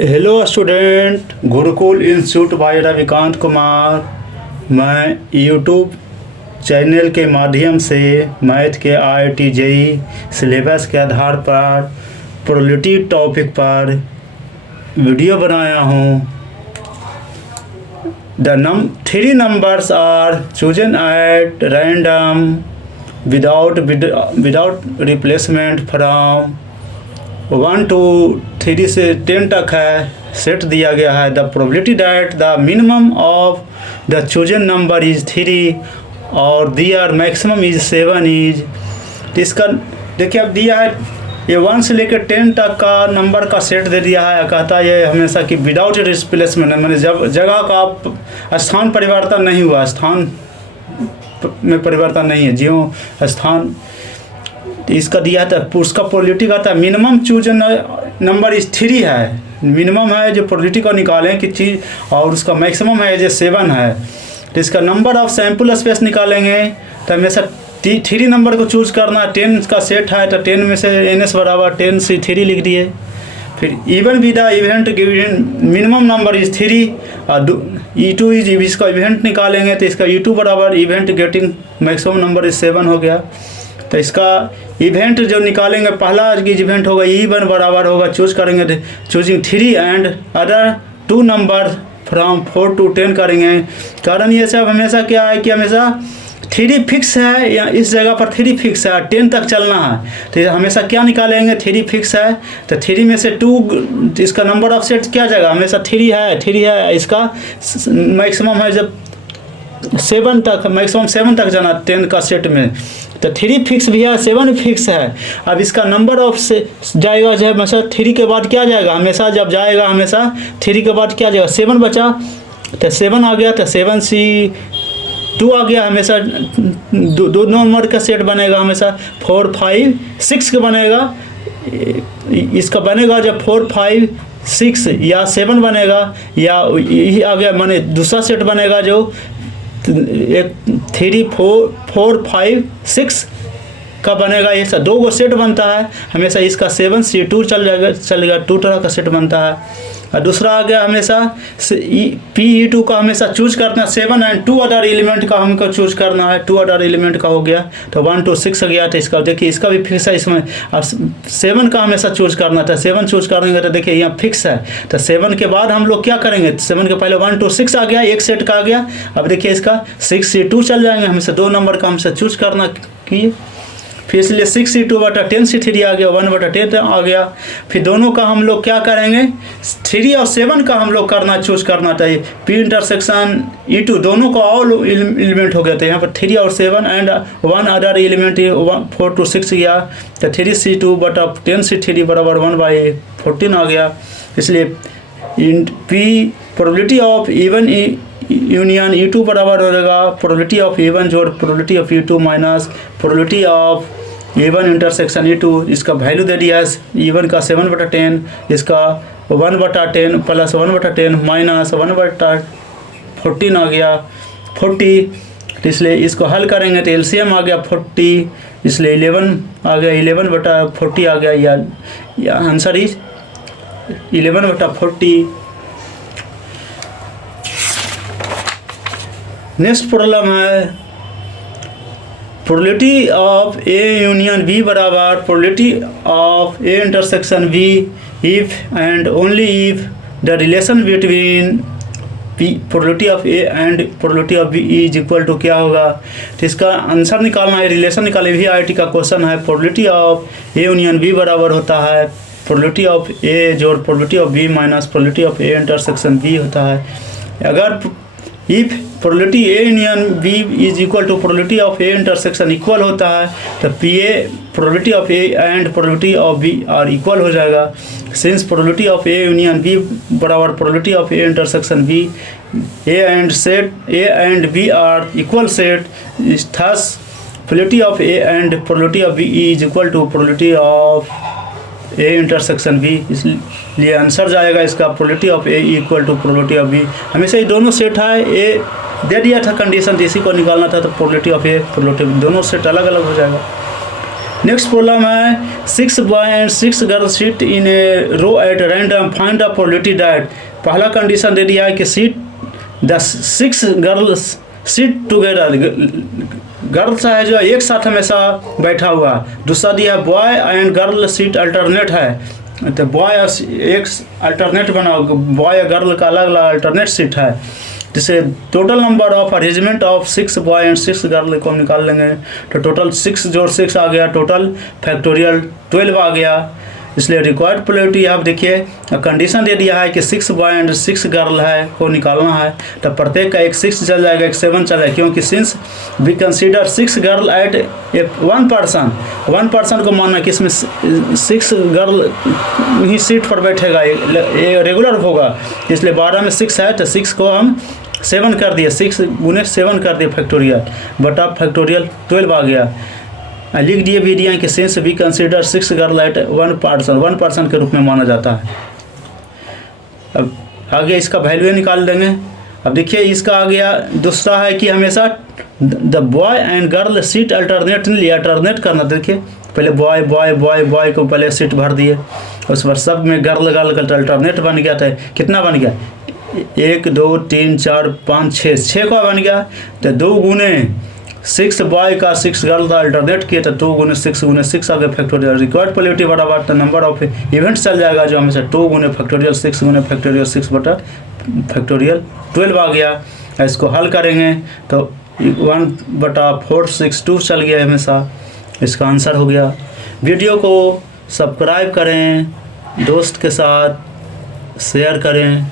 Hello student, Gurukul institute by Ravikant Kumar. मैं YouTube channel के माध्यम से मैथ के IIT JEE सिलेबस के आधार पर प्रोबेबिलिटी टॉपिक पर वीडियो बनाया हूँ। Three numbers are chosen at random without replacement from 1 to 3 से 10 तक है। सेट दिया गया है। The probability that the minimum of the chosen number is 3 और दियर मैक्सिमम इज 7 इज। इसका देखिए अब दिया है ये 1 से लेकर 10 तक का नंबर का सेट दे दिया है। कहता है ये हमेशा कि विदाउट रिप्लेसमेंट, मैंने जब जगह का स्थान परिवर्तन नहीं हुआ, स्थान में परिवर्तन नहीं है, ज्यों स्थान इसका दिया था। उसका प्रोबेबिलिटी का था मिनिमम चूजन नंबर इस 3 है, मिनिमम है जो प्रोबेबिलिटी को निकालें कि चीज़, और उसका मैक्सिमम है जो 7 है। तो इसका नंबर ऑफ सैम्पल स्पेस निकालेंगे तो हमेशा 3 नंबर को चूज करना। 10 का सेट है तो 10 में से NS बराबर 10 से 3 लिख दिए। फिर even with the event given minimum number is 3 और E2 इज, इसका इवेंट निकालेंगे तो इसका E2 बराबर event getting maximum number is 7 हो गया। तो इसका इवेंट जो निकालेंगे, पहला इवेंट होगा E1 बराबर होगा, चूज करेंगे choosing 3 and other 2 number from 4 to 10 करेंगे। कारण ये सब हमेशा क्या है कि हमेशा 3 फिक्स है, या इस जगह पर 3 फिक्स है, 10 तक चलना है। तो हमेशा क्या निकालेंगे, 3 फिक्स है तो 3 में से 2, इसका नंबर ऑफ सेट क्या जाएगा, हमेशा 3 है। इसका मैक्सिमम है जब 7 तक, मैक्सिमम 7 तक जाना 10 का सेट में। तो 3 फिक्स भी है, 7 फिक्स है। अब इसका नंबर ऑफ से जाएगा जो है हमेशा 3 के बाद क्या जाएगा, हमेशा जब जाएगा हमेशा 3 के बाद क्या जाएगा, 7 बचा तो 7 आ गया, तो 7 से 2 आ गया। हमेशा दो नंबर का सेट बनेगा, हमेशा 4 5 6 का बनेगा। इसका बनेगा जब 4 5 6 या 7 बनेगा, या यही आ गया माने दूसरा सेट बनेगा जो एक 3 4 5 6 का बनेगा। ये सब 2 गो सेट बनता है हमेशा। इसका 7 से 2 चलेगा 2 तरह का सेट बनता है। और दूसरा आ गया हमेशा PE2 का हमेशा चूज करना है। 7 एंड 2 अदर एलिमेंट का हमको चूज करना है। 2 अदर एलिमेंट का हो गया तो 1 to 6 गया। तो इसका देखिए इसका भी फिक्स है इसमें। अब 7 का हमेशा चूज करना था। 7 चूज करेंगे तो देखिए यहाँ फिक्स है। तो 7 के बाद हम लोग क्या करेंगे, 7 के पहले 1 to 6 आ गया, एक सेट का आ गया। अब देखिए इसका 6 से 2 चल जाएंगे, हमसे 2 नंबर का हमसे चूज करना किए। फिर इसलिए 6 से 2 बटा 10 से 3 आ गया, 1 बटा 10 आ गया। फिर दोनों का हम लोग क्या करेंगे, 3 और 7 का हम लोग करना चूज करना चाहिए। P इंटरसेक्शन E2 दोनों का ऑल एलिमेंट हो गया था। यहाँ पर 3 और 7 एंड 1 अदर एलिमेंट 4 to 6 गया। तो 3 से 2 बटा 10 से 3 बराबर 1/14 आ गया। इसलिए P probability of even union E2 बराबर हो जाएगा प्रोबेबिलिटी ऑफ E1 जोड़ probability of E2 minus probability of E1 intersection E2। इसका वैल्यू दे दिया है E1 का 7/10, इसका 1/10 प्लस 1/10 माइनस 1/14 आ गया 40। इसलिए इसको हल करेंगे तो LCM आ गया 40, इसलिए 11 आ गया, 11/40 आ गया। या आंसर इज 11/40। नेक्स्ट प्रॉब्लम है probability of A union B बराबर probability of A intersection B if and only if the relation between probability of A and probability of B is equal to क्या होगा। तो इसका answer निकालना है, relation निकाले भी IIT का क्वेश्चन है। Probability of A union B बराबर होता है प्रोबेबिलिटी ऑफ A जोड़ probability of B minus probability of A intersection B होता है। अगर if probability A union B is equal to probability of A intersection equal होता है तो PA probability of A and probability of B are equal हो जाएगा। Since probability of A union B बराबर probability of A intersection B, A and B are equal set, thus probability of A and probability of B is equal to probability of A intersection B। इसलिए answer जाएगा इसका probability of A equal to probability of B। हमेशा ये दोनों set है, A दे दिया था condition तो इसी को निकालना था, तो प्रोबेबिलिटी ऑफ A प्रोबेबिलिटी दोनों सेट अलग अलग हो जाएगा। नेक्स्ट प्रॉब्लम है 6 boy and 6 girl seat in a row at random, find the probability that. पहला कंडीशन दे दिया है कि seat the 6 girls seat together, girls है जो एक साथ हमेशा बैठा हुआ। दूसरा दिया boy and girl seat alternate है, तो बॉय एक अल्टरनेट बना, बॉय गर्ल का अलग अलग अल्टरनेट सीट है। जिससे total number of arrangement of 6 boy and 6 girl को हम निकाल लेंगे, तो टोटल 6 जोड़ 6 आ गया, टोटल फैक्टोरियल 12 आ गया। इसलिए रिक्वायर्ड प्रोबेबिलिटी आप देखिए कंडीशन दे दिया है कि 6 बॉय एंड 6 गर्ल है को निकालना है, तो प्रत्येक का एक 6 चल जाएगा, एक 7 चल जाएगा, क्योंकि since we consider 6 girl at one person को मानना कि इसमें 6 गर्ल ही सीट पर बैठेगा, ये रेगुलर होगा। इसलिए 12 में 6 है, तो 6 को हम 7 कर दिए, 6 गुने 7 कर दिए फैक्टोरियल, बटा फैक्टोरियल 12 आ गया। लिख दिए भी दिया कि since we consider 6 girl at one person के रूप में माना जाता है। अब आगे इसका वैल्यू निकाल देंगे। अब देखिए इसका आ गया, दूसरा है कि हमेशा the boy and girl seat alternate करना। देखिए पहले बॉय बॉय बॉय बॉय को पहले सीट भर दिए, उस पर सब में गर्ल गर्ल का अल्टरनेट बन गया था। कितना बन गया? 1 2 3 4 5 6 का बन गया। तो 2 गुने 6 बॉय का 6 गर्ल का अल्टरनेट किए, तो 2 गुने 6 आ गया फैक्टोरियल। रिक्वायर्ड प्रोबेबिलिटी बराबर तो नंबर ऑफ इवेंट्स चल जाएगा जो हमेशा 2 गुने फैक्टोरियल 6 गुने फैक्टोरियल 6 बटा फैक्टोरियल 12 आ गया। इसको हल करेंगे तो 1/462 चल गया हमेशा, इसका आंसर हो गया। वीडियो को सब्सक्राइब करें, दोस्त के साथ शेयर करें।